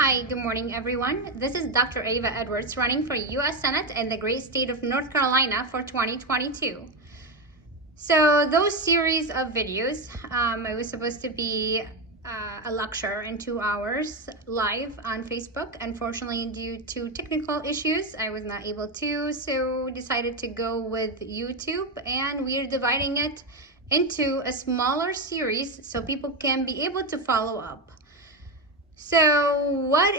Hi, good morning everyone. This is Dr. Ava Edwards running for U.S. Senate in the great state of North Carolina for 2022. So those series of videos, it was supposed to be a lecture in 2 hours live on Facebook. Unfortunately, due to technical issues, I was not able to, so decided to go with YouTube, and we are dividing it into a smaller series so people can be able to follow up. So what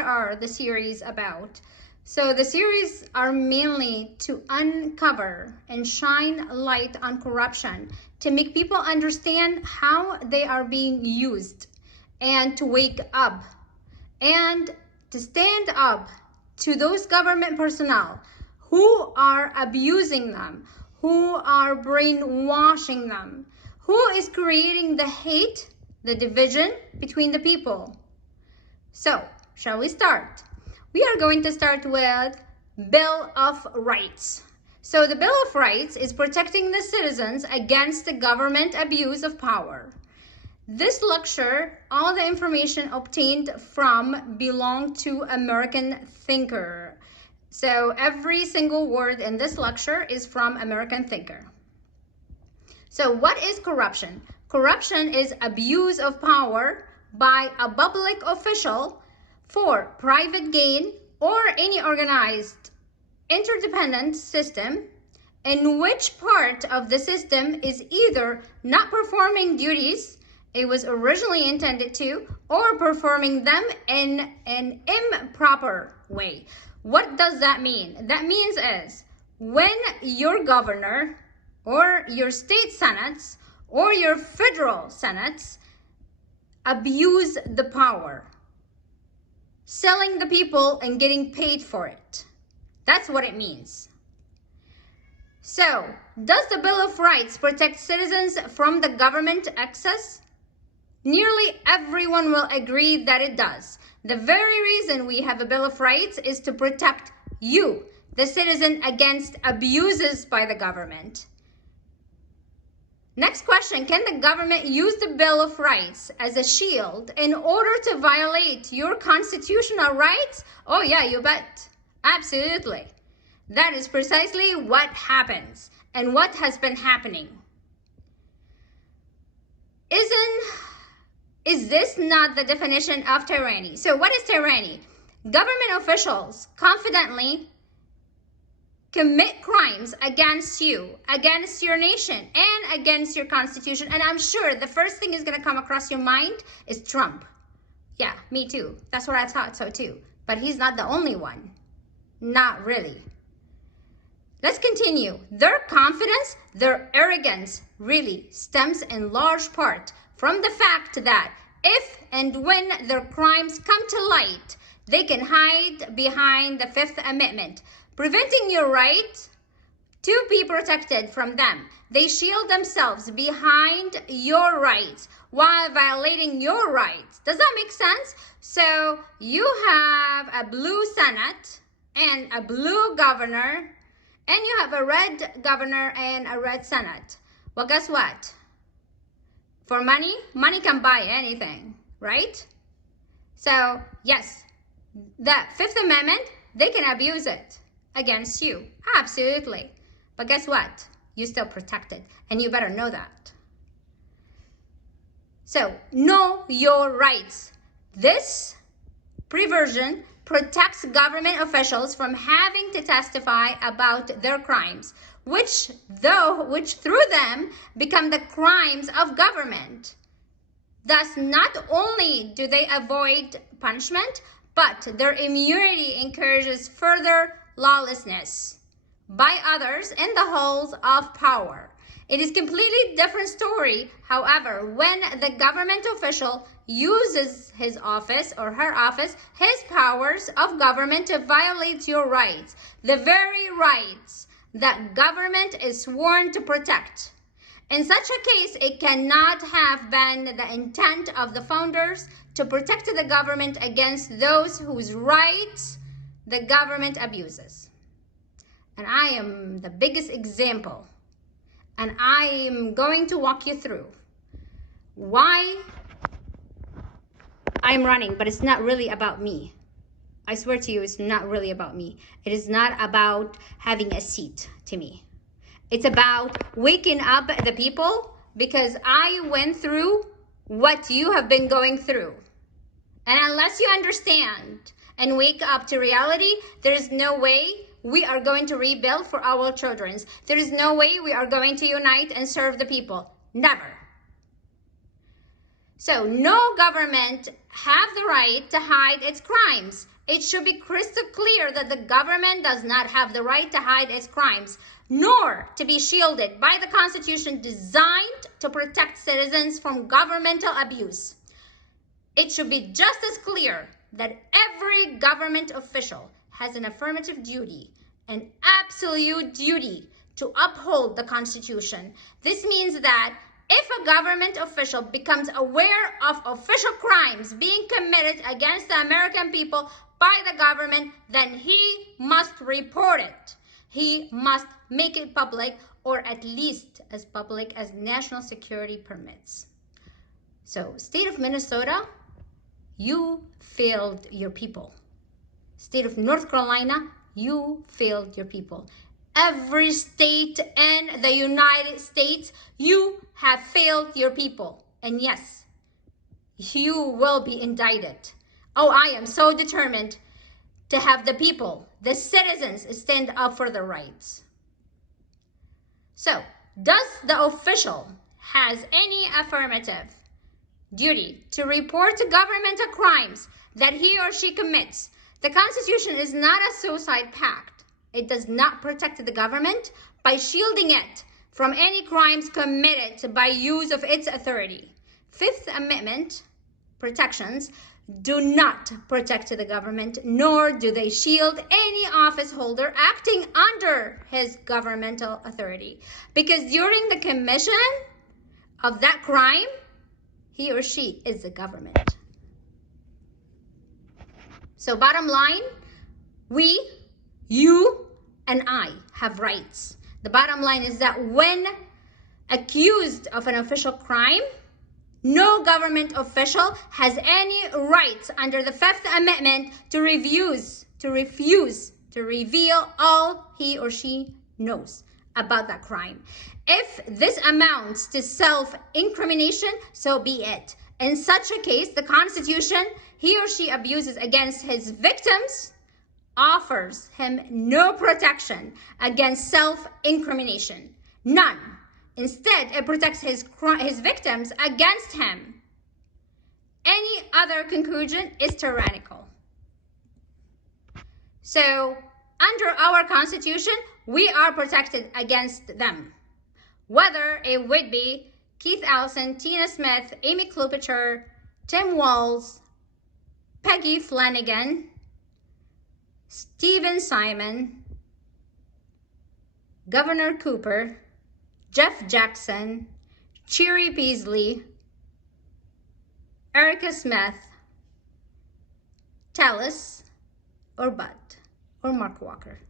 are the series about? So the series are mainly to uncover and shine light on corruption, to make people understand how they are being used, and to wake up and to stand up to those government personnel who are abusing them, who are brainwashing them, who is creating the hate, the division between the people. So, shall we start? We are going to start with Bill of Rights. So the Bill of Rights is protecting the citizens against the government abuse of power. This lecture, all the information obtained from belong to American Thinker. So every single word in this lecture is from American Thinker. So what is corruption? Corruption is abuse of power by a public official for private gain or any organized interdependent system in which part of the system is either not performing duties it was originally intended to, or performing them in an improper way. What does that mean? That means is when your governor or your state senates or your federal senates abuse the power, selling the people and getting paid for it. That's what it means. So, does the Bill of Rights protect citizens from the government excess? Nearly everyone will agree that it does. The very reason we have a Bill of Rights is to protect you, the citizen, against abuses by the government. Next question, can the government use the Bill of Rights as a shield in order to violate your constitutional rights? Oh yeah, you bet. Absolutely. That is precisely what happens and what has been happening. Is this not the definition of tyranny? So what is tyranny? Government officials confidently commit crimes against you, against your nation, and against your constitution. And I'm sure the first thing is going to come across your mind is Trump. Yeah, me too. That's what I thought so too. But he's not the only one. Not really. Let's continue. Their confidence, their arrogance really stems in large part from the fact that if and when their crimes come to light, they can hide behind the Fifth Amendment, preventing your right to be protected from them. They shield themselves behind your rights while violating your rights. Does that make sense? So you have a blue Senate and a blue governor, and you have a red governor and a red Senate. Well, guess what? For money, money can buy anything, right? So yes, the Fifth Amendment, they can abuse it against you, absolutely. But guess what? You're still protected, and you better know that. So know your righs. This provision protects government officials from having to testify about their crimes, which through them become the crimes of government. Thus, not only do they avoid punishment, but their immunity encourages further lawlessness by others in the halls of power. It is completely different story, however, when the government official uses his office or her office, his powers of government to violate your rights, the very rights that government is sworn to protect. In such a case, it cannot have been the intent of the founders to protect the government against those whose rights the government abuses. And I am the biggest example. And I am going to walk you through why I'm running, but it's not really about me. I swear to you, it's not really about me. It is not about having a seat to me. It's about waking up the people, because I went through what you have been going through. And unless you understand and wake up to reality, there is no way we are going to rebuild for our children. There is no way we are going to unite and serve the people. Never. So no government have the right to hide its crimes. It should be crystal clear that the government does not have the right to hide its crimes, nor to be shielded by the Constitution designed to protect citizens from governmental abuse. It should be just as clear that every government official has an affirmative duty, an absolute duty to uphold the Constitution. This means that if a government official becomes aware of official crimes being committed against the American people by the government, then he must report it. He must make it public, or at least as public as national security permits. So, state of Minnesota, you failed your people. State of North Carolina, you failed your people. Every state in the United States, you have failed your people. And yes, you will be indicted. Oh, I am so determined to have the people, the citizens, stand up for their rights. So, does the official has any affirmative duty to report to governmental crimes that he or she commits? The Constitution is not a suicide pact. It does not protect the government by shielding it from any crimes committed by use of its authority. Fifth Amendment protections do not protect the government, nor do they shield any office holder acting under his governmental authority. Because during the commission of that crime, he or she is the government. So bottom line, we, you, and I have rights. The bottom line is that when accused of an official crime, no government official has any rights under the Fifth Amendment to refuse to reveal all he or she knows about that crime. If this amounts to self-incrimination, so be it. In such a case, the Constitution he or she abuses against his victims offers him no protection against self-incrimination. None. Instead, it protects his victims against him. Any other conclusion is tyrannical. So, under our Constitution, we are protected against them. Whether it would be Keith Ellison, Tina Smith, Amy Klobuchar, Tim Walz, Peggy Flanagan, Stephen Simon, Governor Cooper, Jeff Jackson, Cheri Beasley, Erica Smith, Tellis, or Bud, or Mark Walker.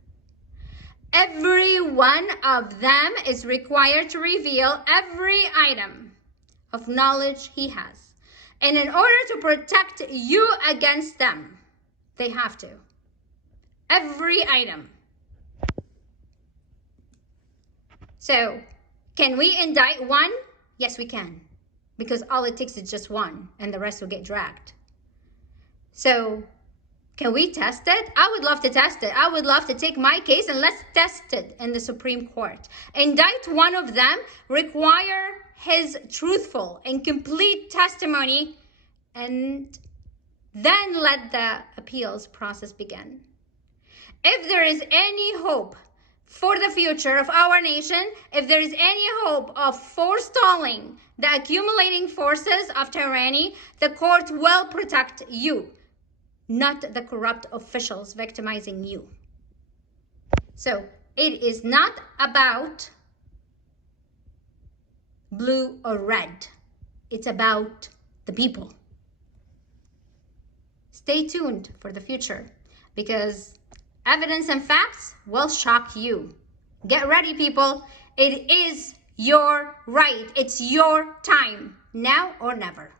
Every one of them is required to reveal every item of knowledge he has. And in order to protect you against them, they have to. Every item. So, can we indict one? Yes, we can. Because all it takes is just one, and the rest will get dragged. So, can we test it? I would love to test it. I would love to take my case and let's test it in the Supreme Court. Indict one of them, require his truthful and complete testimony, and then let the appeals process begin. If there is any hope for the future of our nation, if there is any hope of forestalling the accumulating forces of tyranny, the court will protect you, not the corrupt officials victimizing you. So it is not about blue or red. It's about the people. Stay tuned for the future, because evidence and facts will shock you. Get ready, people. It is your right. It's your time, now or never.